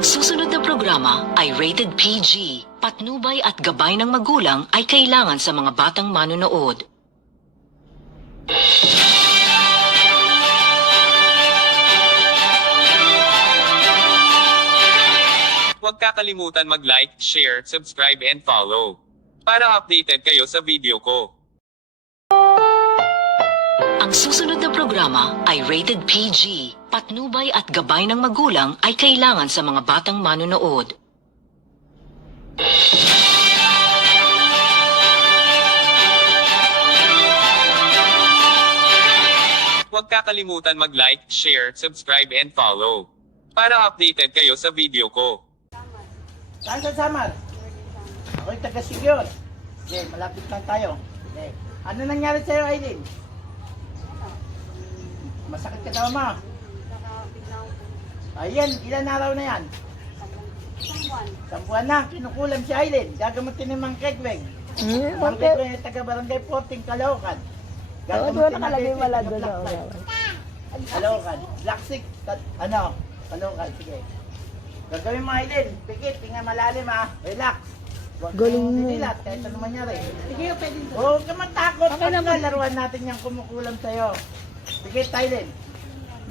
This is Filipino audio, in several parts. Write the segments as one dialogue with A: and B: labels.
A: Ang susunod na programa ay rated PG. Patnubay at gabay ng magulang ay kailangan sa mga batang manonood.
B: Huwag kakalimutan mag-like, share, subscribe and follow. Para updated kayo sa video ko.
A: Ang susunod na programa ay rated PG. Patnubay at gabay ng magulang ay kailangan sa mga batang manonood.
B: Huwag kakalimutan mag-like, share, subscribe and follow. Para updated kayo sa video ko.
C: Saan sa Samar? Ako'y taga Sigyon. Okay, malapit lang tayo. Okay. Ano nangyari sa'yo, Aileen? Masakit ka daw mo. Ayan, ilan araw na yan? Isang buwan na, kinukulam si Aileen. Gagamutin ni Mang Kekweng.
D: Hmm,
C: Mang
D: okay.
C: Kekweng ay taga Barangay 14, Caloocan.
D: Oo, doon nakalagay wala doon. oo, oo.
C: Caloocan. Black Six, ano? Caloocan, sige. Gagawin mo, Aileen. Pikit, tingnan malalim ha. Relax. Huwag
D: Galing mo.
C: didilat, kahit ano mangyari. Sige, pwede. Huwag ka matakot.
D: Okay
C: Pag
D: naman.
C: laruan natin yung kumukulam sa'yo. Sige, Aileen.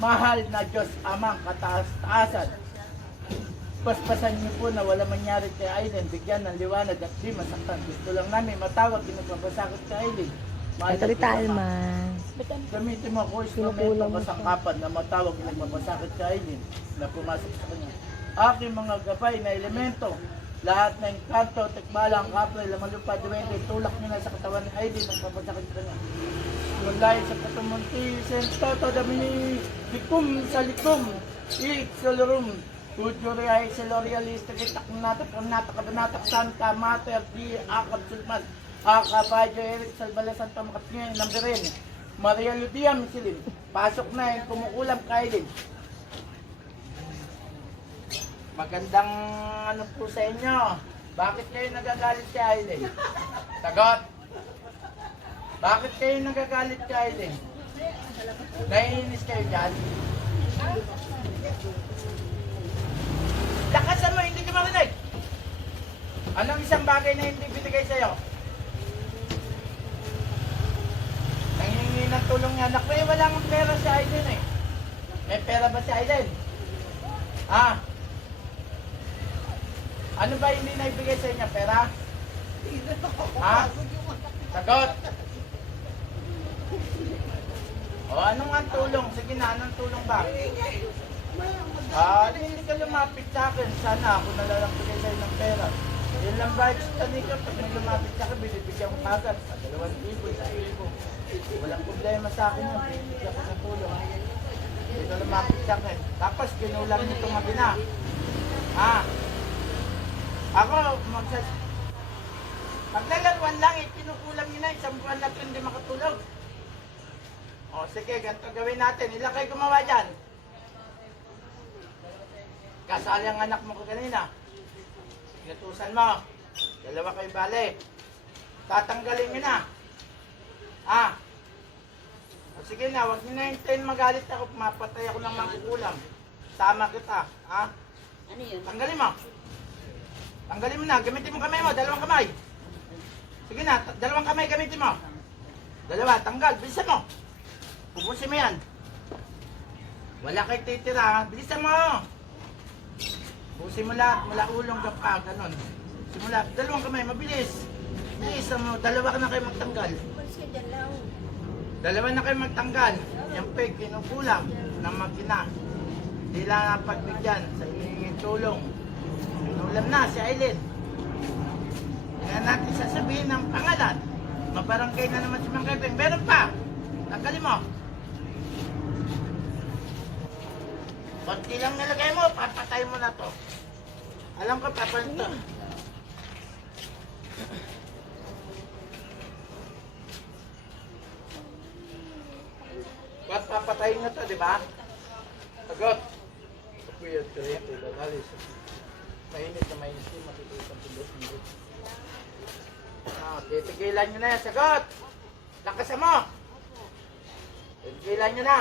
C: Mahal na Diyos amang kataas-taasan. Paspasan niyo po na wala mangyari kay Aileen. Bigyan ng liwanag at di masaktan. Gusto lang namin matawag kinagpapasakot kay Aileen. Mahal na Diyos, Ama.
D: man.
C: Gamitin mo ako instrumento
D: Kinukulang
C: kasangkapan na matawag na nagmamasakit sa Aileen na pumasok sa kanya. Aking mga gabay na elemento, lahat ng kanto, tekbala, ang kapre, laman lupa, duwende, tulak na sa katawan ni Aileen ang papasakit sa kanya. Mulay sa katumunti, sentoto damini, likum sa likum, iik sa ay sa L'Orealista, kitak natak, natak, kabanatak, santa, mater, di, akab, sulman, akabayo, Eric, Salbala, Santa Makatnya, Nambirin, Maria Ludia, Misilin, pasok na yung kumukulam kailin. Magandang ano po sa inyo. Bakit kayo nagagalit kay Aileen? Sagot. Bakit kayo nagagalit kay Aileen? Naiinis kayo dyan? Lakasan mo, hindi ka marinig. Anong isang bagay na hindi binigay sa'yo? Nangingi ng tulong niya. Naku, eh, wala akong pera si Aiden eh. May pera ba si Aiden? Ah? Ano ba hindi naibigay sa inyo? Pera? Ha? Sagot? O, anong ang tulong? Sige na, anong tulong ba? Ah, di hindi ka lumapit sa akin. Sana ako na lang bigay sa'yo ng pera. Yun lang ba yung tanika? Pag may lumapit sa akin, binibigyan ko kagad. Sa dalawang libo, sa libo. Walang problema sa akin yun. Binibigyan ko ng tulong. Hindi ka lumapit sa akin. Tapos, kinulang nito gabi na. Ah. Ako, magsas... Maglalaruan lang, eh, kinukulam nyo na, isang buwan na hindi makatulog. O, sige, ganito gawin natin. Ilan kayo gumawa dyan? Kasali ang anak mo ko kanina. Inutusan mo. Dalawa kayo bale. Tatanggalin nyo na. Ah. O sige na, huwag nyo na hintayin magalit ako. Mapatay ako ng magugulam. Tama kita. Ha?
E: Ano yun?
C: Tanggalin mo. Tanggalin mo na. Gamitin mo kamay mo. Dalawang kamay. Sige na. Dalawang kamay gamitin mo. Dalawa. Tanggal. Bilisan mo. Pupusin mo yan. Wala kay titira. Bilisan mo. Pusin mo lahat. Mula ulong ka pa. Ganon. Simula. Dalawang kamay. Mabilis. Bilisan mo. Dalawa ka na kayo magtanggal. Dalawa na kayo magtanggal. Yan peg. Kinukulang. Ng makina. Hindi lang ang pagbigyan sa hihinging tulong. Inulam na si Aileen. Kaya natin sasabihin ng pangalan. Mabarangay na naman si Mang Kevin. Meron pa. Tanggalin mo. Konti lang nilagay mo, papatay mo na to. Alam ko, papalit to. Ba't papatayin na to, di ba? Sagot. Kapuyat ka rin, ilagalis. Mainit na mainit yung matutulog ang pindot-pindot. Ah, titigilan nyo na yan. Sagot! Lakasan mo! Titigilan nyo na.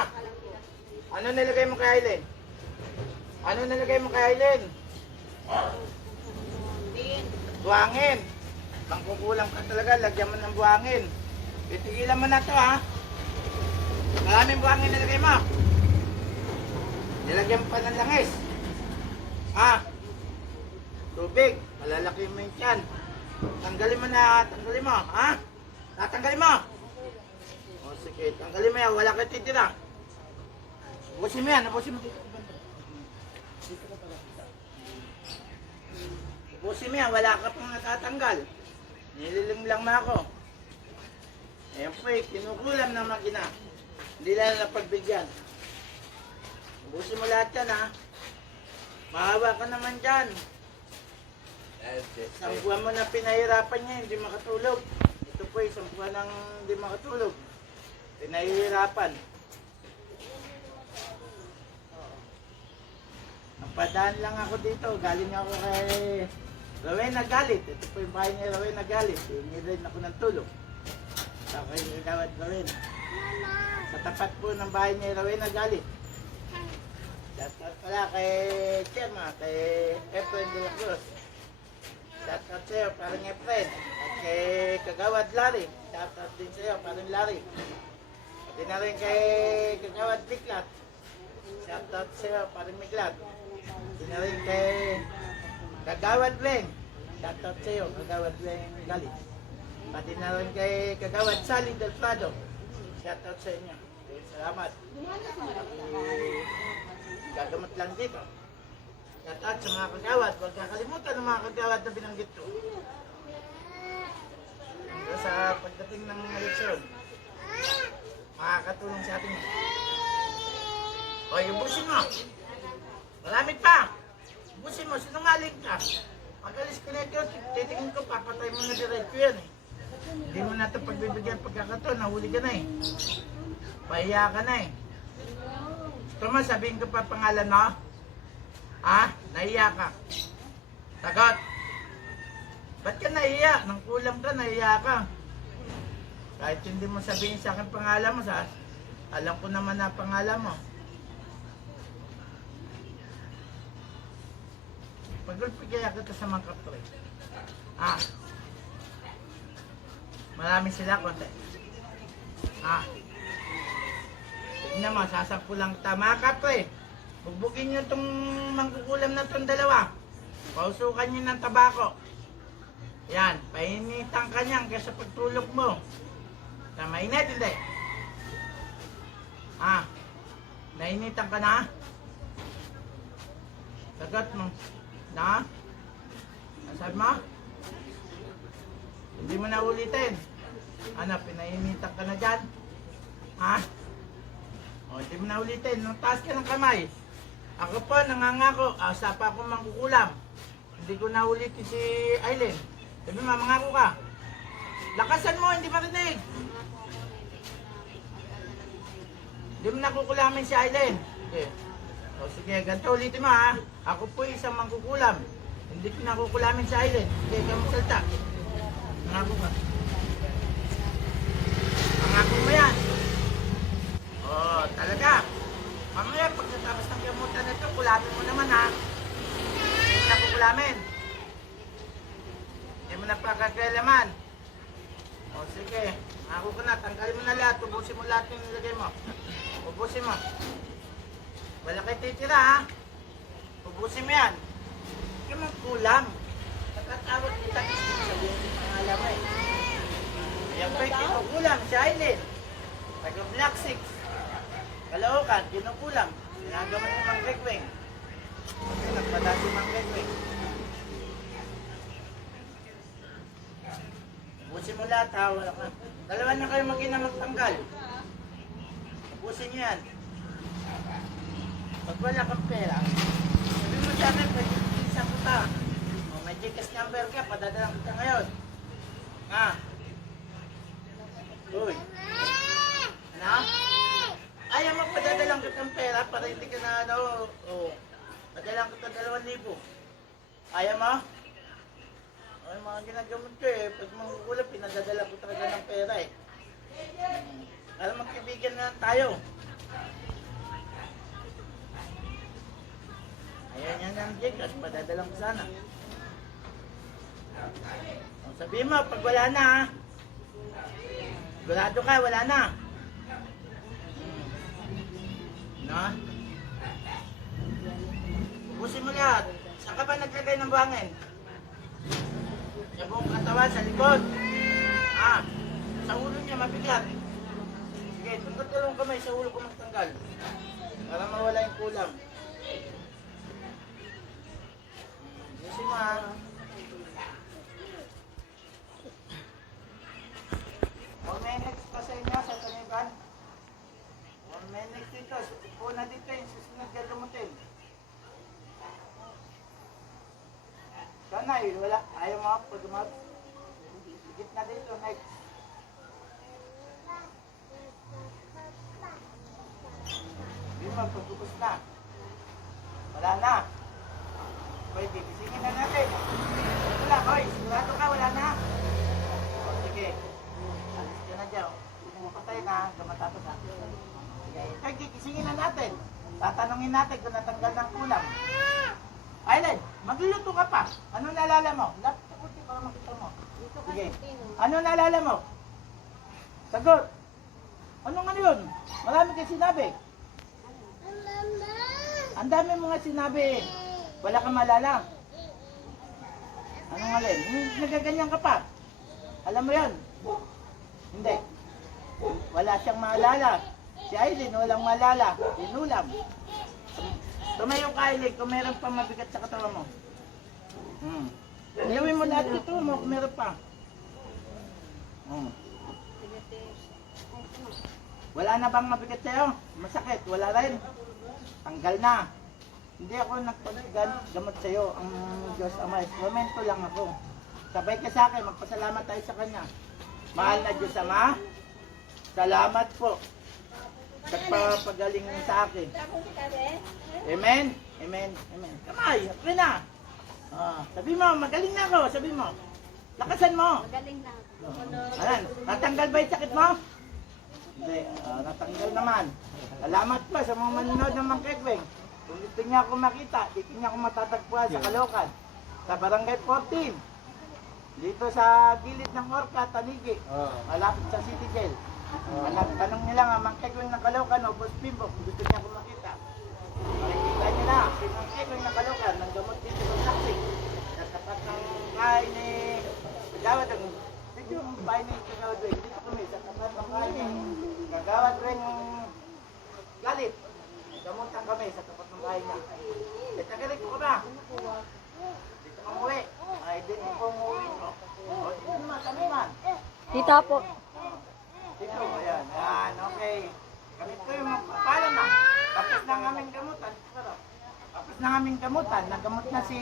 C: Ano nilagay mo kay Aileen? Ano nilagay mo kay Aileen? Buhangin. Mangkukulam ka talaga, lagyan mo ng buhangin. Titigilan mo na to ha. Maraming buhangin nilagay mo. Nilagyan mo pa ng langis. Ha? Tubig. Malalaki mo yung tiyan. Tanggalin mo na, tanggalin mo. Ha? Tatanggalin mo. O sige, tanggalin mo yan. Wala ka titira. Ubusin mo yan, ubusin mo. Dito ka pala. Mo yan, wala ka pang natatanggal. Nililing lang mo ako. Ayan po eh, kinukulam ng makina. Hindi lang napagbigyan. Ubusin mo lahat yan ha. Mahawa ka naman dyan. Isang buwan mo na pinahirapan niya, hindi makatulog. Ito po, isang buwan nang hindi makatulog. Pinahirapan. Napadaan lang ako dito. Galing ako kay Rowena Galit. Ito po yung bahay ni Rowena Galit. Hingi rin ako ng tulog. Sa kay Kagawad Rowena. Sa tapat po ng bahay ni Rowena Galit. Shoutout pala kay Chema, kay Efren de la Cruz. Shoutout sa'yo, parang Efren. At kay Kagawad Larry. Shoutout din sa'yo, parang Larry. Pati na rin kay Kagawad Biklat. Shoutout sa'yo, parang Miglat. Pati na rin kay Kagawad Leng. Shoutout sa'yo, Kagawad Leng Galit. Pati na rin kay Kagawad Sally Del Prado. Shoutout sa inyo. Salamat. Gagamot lang dito. Shoutout sa mga kagawad. Huwag kakalimutan ng mga kagawad na binanggit ko. Sa pagdating ng eleksyon, makakatulong sa atin. O, ubusin mo. Marami pa. Ubusin mo, sinungaling ka. Pag-alis ko na ito, titingin ko, papatay mo na diretso yan eh. Hindi mo na ito pagbibigyan pagkakataon, nahuli ka na eh. Pahiya ka na eh. Gusto mo, sabihin ko pa pangalan mo? Ha? Nahiya ka? Sagot. Ba't ka nahiya? Nang kulam ka, nahiya ka. Kahit hindi mo sabihin sa akin pangalan mo, sa alam ko naman na pangalan mo. Pagulpi kaya kita sa mga kapre. Ah. Marami sila, konti. Ah. Tignan mo, sasampu lang tama ka pre. Bugbugin nyo itong mangkukulam na itong dalawa. Pausukan nyo ng tabako. Yan, painitan ka niyan kaysa pagtulog mo. Na mainit, hindi. Ah, nainitan ka na? Sagot mo. Na? Sabi mo? Hindi mo na ulitin. Ano, pinainitan ka na dyan? Ha? O, hindi mo na ulitin. Nung taas ka ng kamay. Ako po, nangangako. Asa pa ako mangkukulam. Hindi ko na ulitin si Aileen. Sabi mo, mangako ka. Lakasan mo, hindi marinig. Hindi mo na kukulamin si Aileen. Okay. O sige, ganito ulitin mo ha. Ako po isang mangkukulam. Hindi ko na kukulamin si Aileen. Sige, ikaw magsalita. Mangako ka. Mangako mo yan. Oh, talaga. Mamaya, pagkatapos ng gamutan nito, kulamin mo naman ha. Hindi mo na kukulamin. Hindi mo na pagkakailaman. O sige, ako ko na, tanggalin mo na lahat, ubusin mo lahat yung nilagay mo. Ubusin mo. Wala kayo titira ha. Ubusin mo yan. Hindi ka magkulam. Natatawag kita mo sabihin yung pangalan mo eh. Yan pa yung kinukulam, si Aileen. Taga Black Six. Kalookan, kinukulam. Ginagawa ni Mang Rekweng. Kasi nagpada si Mang Rekweng. Ubusin mo lahat ha, wala ka. Dalawa na kayo mag-ina magtanggal. Ubusin niyo yan. Pag wala kang pera, sabi mo sa akin, pwede isa ko ka. O may Gcash number ka, padadalang kita ngayon. Ha? Uy. Ano? Ayaw mo padadalang kitang pera para hindi ka na ano, o. Padalang kita dalawang libo. Ayaw mo? Ay, mga ginagamit ko eh. Pag mangkukulap, pinadadala ko talaga ng pera eh. Alam, magkaibigan na lang tayo. Ayan yan na ng Gcash, padadala ko sana. O, sabihin mo, pag wala na ha. Sigurado ka, wala na. Na? Ubusin mo lahat. Saan ka ba naglagay ng buhangin? Sa buong katawan, sa likod. Ah, sa ulo niya, mabigat. Sige, tungkol dalawang kamay sa ulo ko magtanggal. Para mawala yung kulang. Ubusin mo ha. One minute pa sa taniban. One minute dito. Una dito yung susunod ka lumutin. Sana yun, wala. Ayaw mo pag umap. Higit na dito, next. Hindi mo, pagkubos na. Wala na. Gisingin na natin. Wala, hoy, sigurado ka, wala na. O, sige. Alis ka na dyan. Pumapatay na, gamatapos na. Sige, na natin. Tatanungin natin kung natanggal ng kulang. Island, magluluto ka pa. Ano naalala mo? Laptop ko para makita mo. Sige. Ano naalala mo? Sagot. Ano yun? Marami kang sinabi. Ang dami mo nga sinabi. Wala kang maalala. Anong alin? Hmm, nagaganyan ka pa. Alam mo yun? Hindi. Wala siyang maalala. Si Aileen, walang maalala. Inulam. Tumayo ka, Aileen, kung meron pa mabigat sa katawan mo. Hmm. Gawin mo lahat ito mo kung meron pa. Hmm. Wala na bang mabigat sa'yo? Masakit? Wala rin? Tanggal na. Hindi ako nagpaggamot sa'yo. Ang Diyos Ama, momento lang ako. Sabay ka sa akin, magpasalamat tayo sa Kanya. Mahal na Diyos Ama, salamat po. Nagpapagaling sa akin. Amen? Amen? Amen. Kamay, okay na. Ah, sabi mo, magaling na ako. Sabi mo. Lakasan mo.
E: Magaling na.
C: Ayan, natanggal ba yung sakit mo? Hindi, ah, natanggal naman. Salamat pa sa mga manonood ng Mang Kekweng. Kung gusto niya ako makita, dito niya ako matatagpuan sa Caloocan. Sa Barangay 14. Dito sa gilid ng Orca, Tanigi. Malapit sa City Jail. Alam, tanong nila nga, Mang Kekweng ng Caloocan o Boss Bimbo, kung gusto niya ako makita. Makikita niyo na, si Mang Kekweng ng Caloocan, ng gamot dito sa taxi. Sa tapat ng kain ni Gawad ang dito yung bahay ni Kagawad Ring. Dito kami sa tapat ng bahay ni Kagawad Ring Galit. Gamutan kami sa tapat bahay niya. Eh, tagalit ko ka ba? Dito ka umuwi. Ay, dito umuwi ko. O, dito naman, kami
D: po.
C: Dito, ayan. Ayan, okay. Kami ko yung magpapalam na. Tapos na aming gamutan. Tapos na aming gamutan. Nagamot na si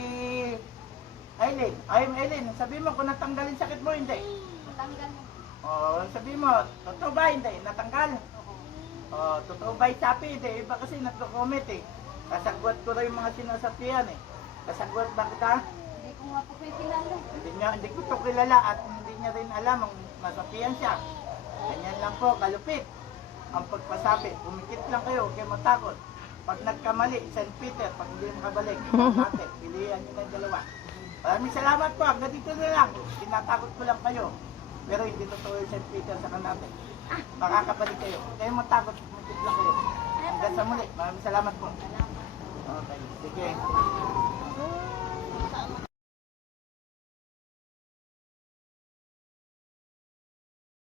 C: Aileen. Ay, Aileen, sabi mo kung natanggalin sakit mo, hindi.
E: Matanggal mo.
C: Oh, sabi mo, totoo ba hindi? Natanggal? Oh, totoo ba yung sapi? Hindi, iba kasi nagko-comment eh. Kasagwat ko rin yung mga sinasapian eh. Kasagwat ba kita?
E: Hindi ko nga po kayo kilala.
C: Hindi niya, hindi ko to kilala at hindi niya rin alam ang masapian siya. Ganyan lang po, kalupit. Ang pagpasabi, pumikit lang kayo, huwag kayo matakot. Pag nagkamali, St. Peter, pag hindi makabalik, natin, pilihan niyo ng dalawa. Maraming salamat po, hanggang dito na lang. Tinatakot ko lang kayo. Pero hindi totoo yung St. Peter sa kanate. Makakabalik kayo. Huwag kayong matakot, pumikit lang kayo. Hanggang sa muli, maraming salamat po. Okay, sige.